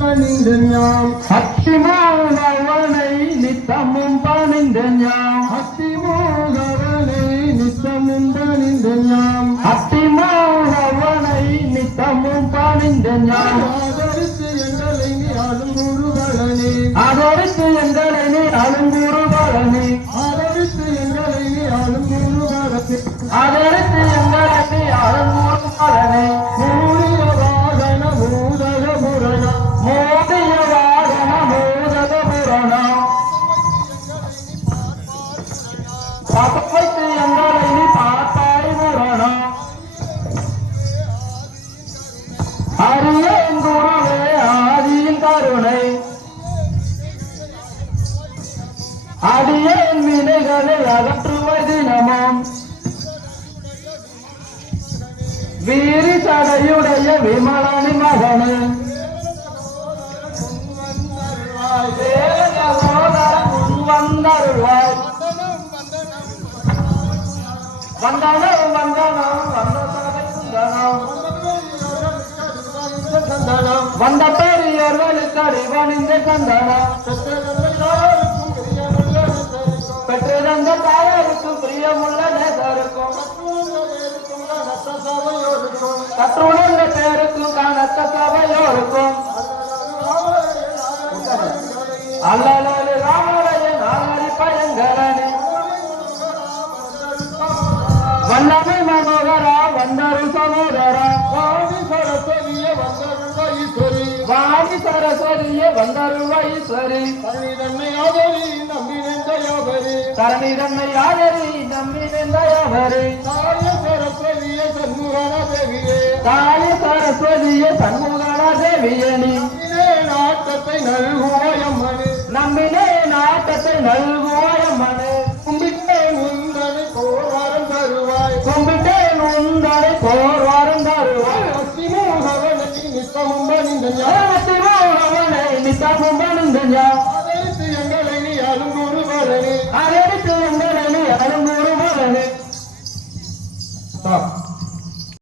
பணிந்தஞாம் அத்திமூகவனை நித்தமும் பணிந்தஞாம் அத்திமூகவனை நித்தமும் பணிந்தஞாம் அத்திமூகவனை நித்தமும் பணிந்தஞாம் ஆதரித்து எங்களை நீ அழுங்குருவழனே ஆதரித்து எங்களை நீ அழுங்குருவழனே ஆதரித்து எங்களை நீ அழுங்குருவழனே ஆதரித்து எங்களை நீ அழுங்குருவழனே மூடிய வாகன மூதக புரண மோதிய வாகன மோதக புரணம் பகவைத்து எங்களை நீ பார்த்தாய் புரணம் அரியன் குருவே ஆதியின் கருணை அடியேன் வினைகளை அகற்றுவது தினமும் வீரி சடையுடைய விமலனி மகனே வந்தருள்வாய் வந்தனம் வந்தனம் வந்தனம் வந்த பெரியோர்களுக்கு அறிவணிந்த கந்தனம் பெற்றிருந்த தாயாருக்கும் பிரியமுள்ள நேசருக்கும் கற்றுணர்ந்த பேருக்கும் கனத்த சபையோருக்கும் அல்லலு ராமரைய நாளடி பயங்கரனே வல்லமை மனோகரா வந்தரு சகோதரா வாடி சரஸ்வதிய வந்தருள்வ ஈஸ்வரி வாணி சரஸ்வதிய வந்தருள்வ ஈஸ்வரி தன்னை ஆதரி நம்பி நின்ற யோகரி தரணி தன்னை ஆதரி நம்பி நின்றவரே தாய சரஸ்வதிய சண்முகன தேவியே தாய சரஸ்வதிய சண்முகன தேவியனி நாட்டத்தை நல்குவாயம்மனே நம்பினே நாட்டத்தை நல்குவாயம்மனே கும்பிட்டேன் உந்தனை கோவாரம் தருவாய் கும்பிட்டேன் உந்தனை கோர்வாரம் தருவாய் அத்திமூகவனை நித்தமும் பணிந்த அவனை நித்தமும் பணிந்தஞா